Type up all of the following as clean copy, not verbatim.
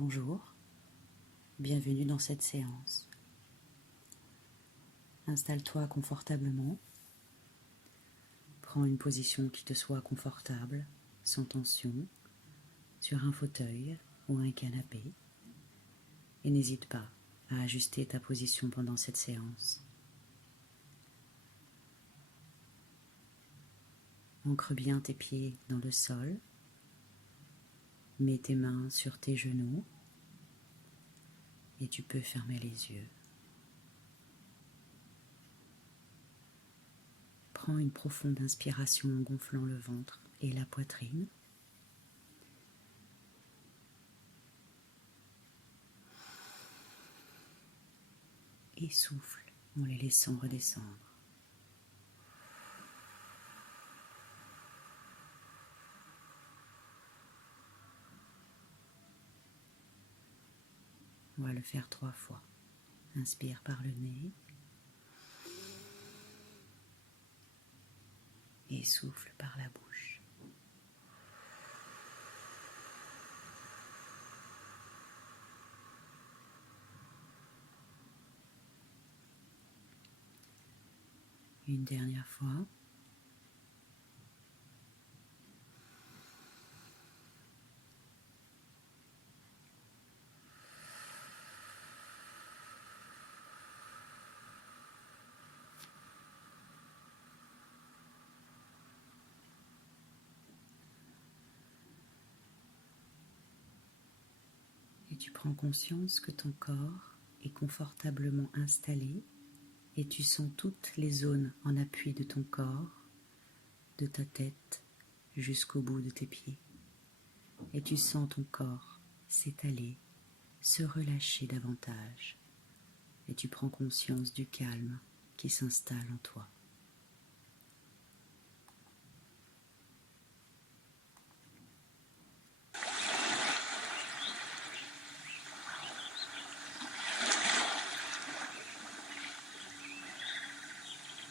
Bonjour, bienvenue dans cette séance. Installe-toi confortablement. Prends une position qui te soit confortable, sans tension, sur un fauteuil ou un canapé. Et n'hésite pas à ajuster ta position pendant cette séance. Ancre bien tes pieds dans le sol. Mets tes mains sur tes genoux et tu peux fermer les yeux. Prends une profonde inspiration en gonflant le ventre et la poitrine. Et souffle en les laissant redescendre. On va le faire 3 fois. Inspire par le nez. Et souffle par la bouche. Une dernière fois. Et tu prends conscience que ton corps est confortablement installé et tu sens toutes les zones en appui de ton corps, de ta tête jusqu'au bout de tes pieds. Et tu sens ton corps s'étaler, se relâcher davantage. Et tu prends conscience du calme qui s'installe en toi.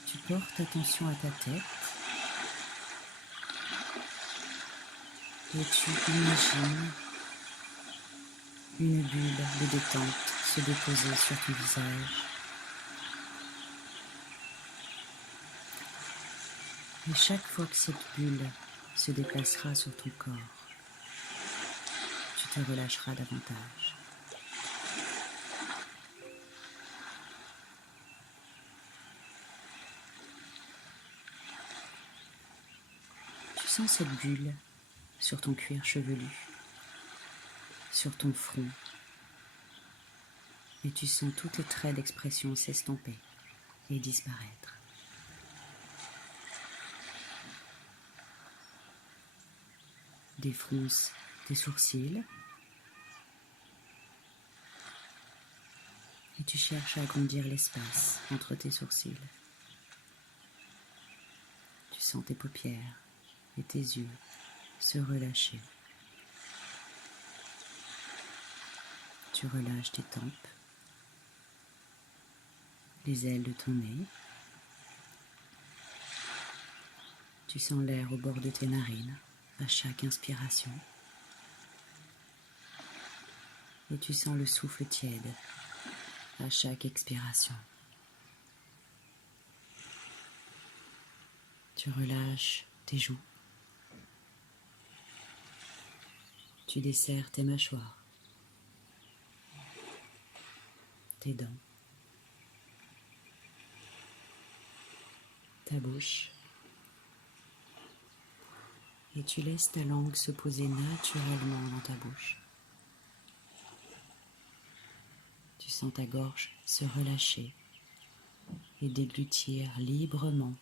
Tu portes attention à ta tête et tu imagines une bulle de détente se déposer sur ton visage. Et chaque fois que cette bulle se déplacera sur ton corps, tu te relâcheras davantage. Tu sens cette bulle sur ton cuir chevelu, sur ton front, et tu sens tous les traits d'expression s'estomper et disparaître. Défronce tes sourcils et tu cherches à agrandir l'espace entre tes sourcils. Tu sens tes paupières et tes yeux se relâcher. Tu relâches tes tempes, les ailes de ton nez. Tu sens l'air au bord de tes narines à chaque inspiration. Et tu sens le souffle tiède à chaque expiration. Tu relâches tes joues. Tu desserres tes mâchoires, tes dents, ta bouche. Et tu laisses ta langue se poser naturellement dans ta bouche. Tu sens ta gorge se relâcher et déglutir librement.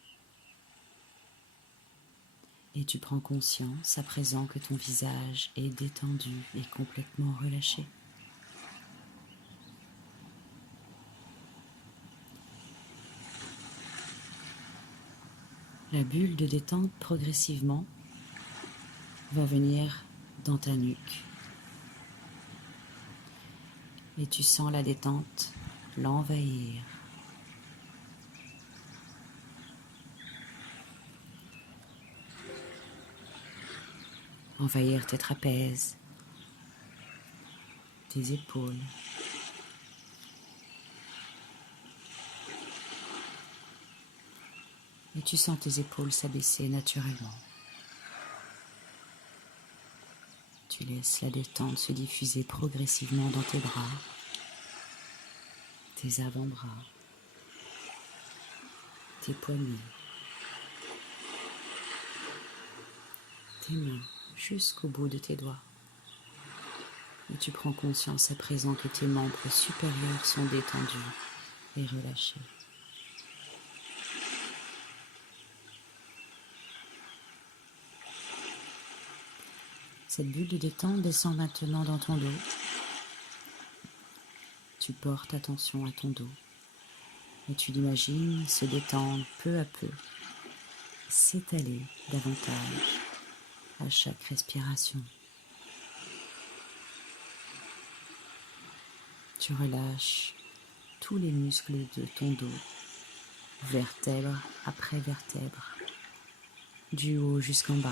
Et tu prends conscience à présent que ton visage est détendu et complètement relâché. La bulle de détente progressivement va venir dans ta nuque. Et tu sens la détente l'envahir. Envahir tes trapèzes, tes épaules. Et tu sens tes épaules s'abaisser naturellement. Tu laisses la détente se diffuser progressivement dans tes bras, tes avant-bras, tes poignets, tes mains jusqu'au bout de tes doigts. Et tu prends conscience à présent que tes membres supérieurs sont détendus et relâchés. Cette bulle de détente descend maintenant dans ton dos. Tu portes attention à ton dos et tu l'imagines se détendre peu à peu, s'étaler davantage à chaque respiration. Tu relâches tous les muscles de ton dos, vertèbre après vertèbre, du haut jusqu'en bas.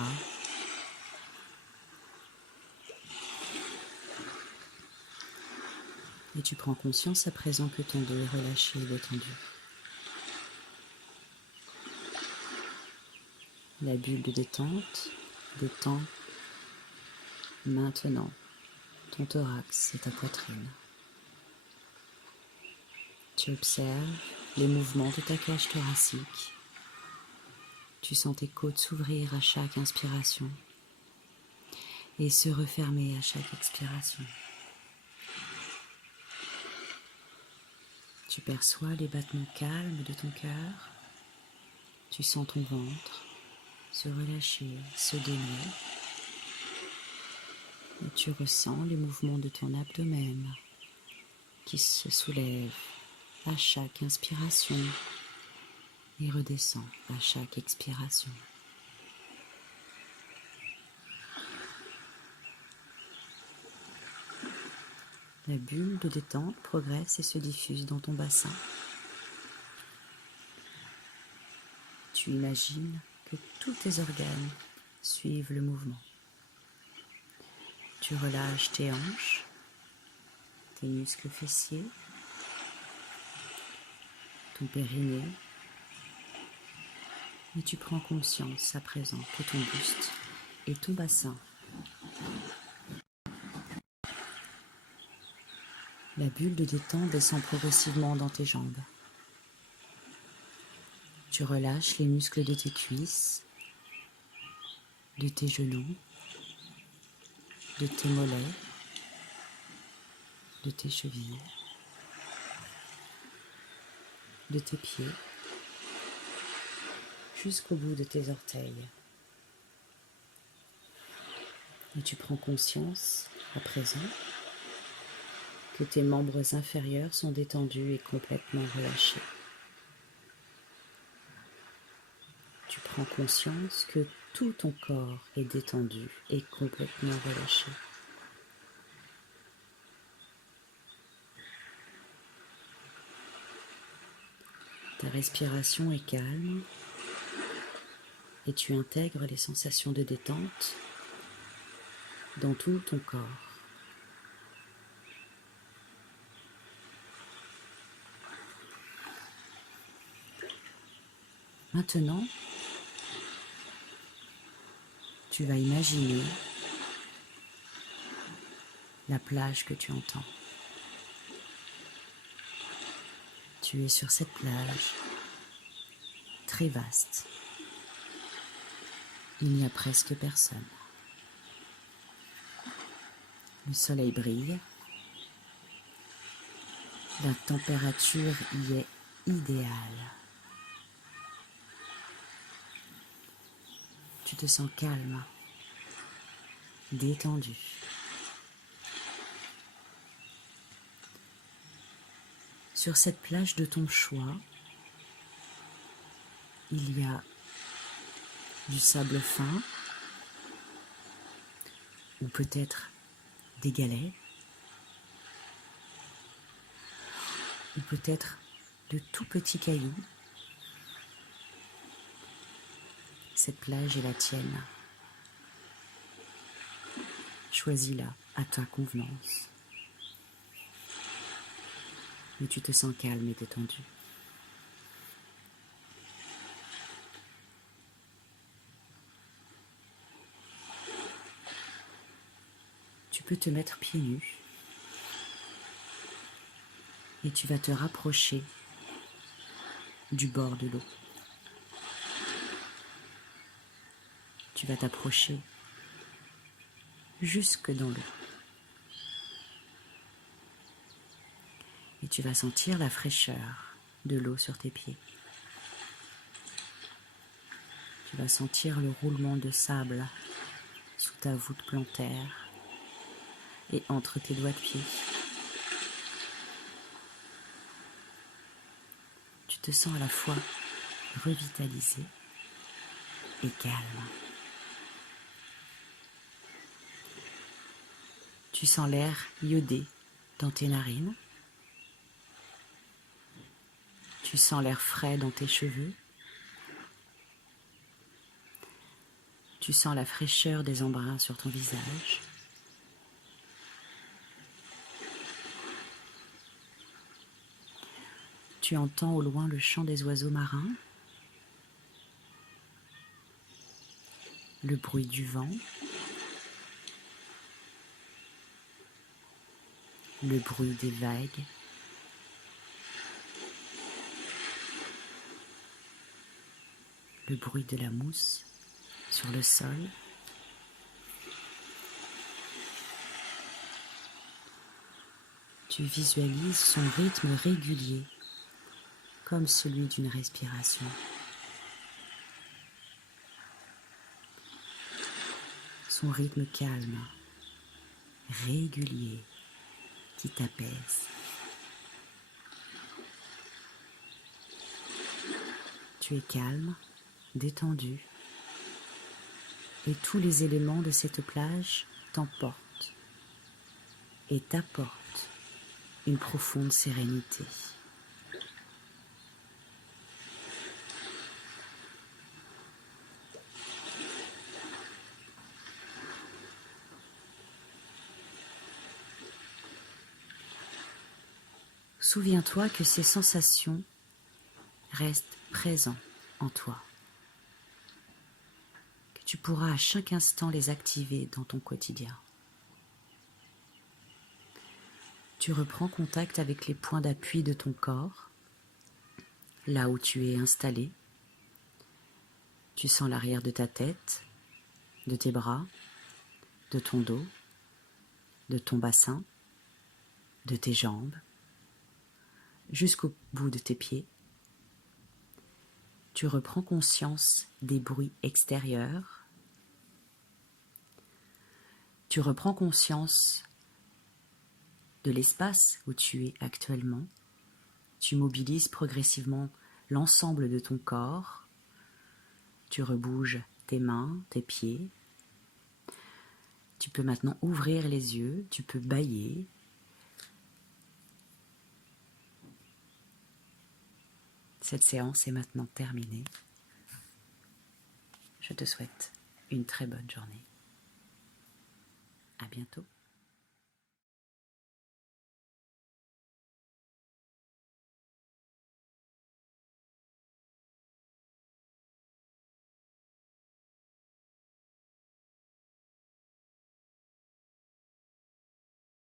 Et tu prends conscience à présent que ton dos est relâché et détendu. La bulle de détente détend maintenant ton thorax et ta poitrine. Tu observes les mouvements de ta cage thoracique. Tu sens tes côtes s'ouvrir à chaque inspiration et se refermer à chaque expiration. Tu perçois les battements calmes de ton cœur. Tu sens ton ventre se relâcher, se dénouer. Et tu ressens les mouvements de ton abdomen qui se soulève à chaque inspiration et redescend à chaque expiration. La bulle de détente progresse et se diffuse dans ton bassin. Tu imagines que tous tes organes suivent le mouvement. Tu relâches tes hanches, tes muscles fessiers, ton périnée, et tu prends conscience à présent que ton buste et ton bassin. La bulle de détente descend progressivement dans tes jambes. Tu relâches les muscles de tes cuisses, de tes genoux, de tes mollets, de tes chevilles, de tes pieds, jusqu'au bout de tes orteils. Et tu prends conscience, à présent, que tes membres inférieurs sont détendus et complètement relâchés. Tu prends conscience que tout ton corps est détendu et complètement relâché. Ta respiration est calme et tu intègres les sensations de détente dans tout ton corps. Maintenant, tu vas imaginer la plage que tu entends. Tu es sur cette plage très vaste. Il n'y a presque personne. Le soleil brille. La température y est idéale. Tu te sens calme, détendu. Sur cette plage de ton choix, il y a du sable fin, ou peut-être des galets, ou peut-être de tout petits cailloux. Cette plage est la tienne. Choisis-la à ta convenance. mais tu te sens calme et détendu. Tu peux te mettre pieds nus et tu vas te rapprocher du bord de l'eau. Tu vas t'approcher jusque dans l'eau. Et tu vas sentir la fraîcheur de l'eau sur tes pieds. Tu vas sentir le roulement de sable sous ta voûte plantaire et entre tes doigts de pied. Tu te sens à la fois revitalisé et calme. Tu sens l'air iodé dans tes narines. Tu sens l'air frais dans tes cheveux. Tu sens la fraîcheur des embruns sur ton visage. Tu entends au loin le chant des oiseaux marins, le bruit du vent, le bruit des vagues, le bruit de la mousse sur le sol. Tu visualises son rythme régulier, comme celui d'une respiration. Son rythme calme, régulier, qui t'apaise. Tu es calme, détendu, et tous les éléments de cette plage t'emportent et t'apportent une profonde sérénité. Souviens-toi que ces sensations restent présentes en toi, que tu pourras à chaque instant les activer dans ton quotidien. Tu reprends contact avec les points d'appui de ton corps, là où tu es installé. Tu sens l'arrière de ta tête, de tes bras, de ton dos, de ton bassin, de tes jambes, jusqu'au bout de tes pieds. Tu reprends conscience des bruits extérieurs. Tu reprends conscience de l'espace où tu es actuellement. Tu mobilises progressivement l'ensemble de ton corps. Tu rebouges tes mains, tes pieds. Tu peux maintenant ouvrir les yeux, tu peux bâiller. Cette séance est maintenant terminée. Je te souhaite une très bonne journée. À bientôt.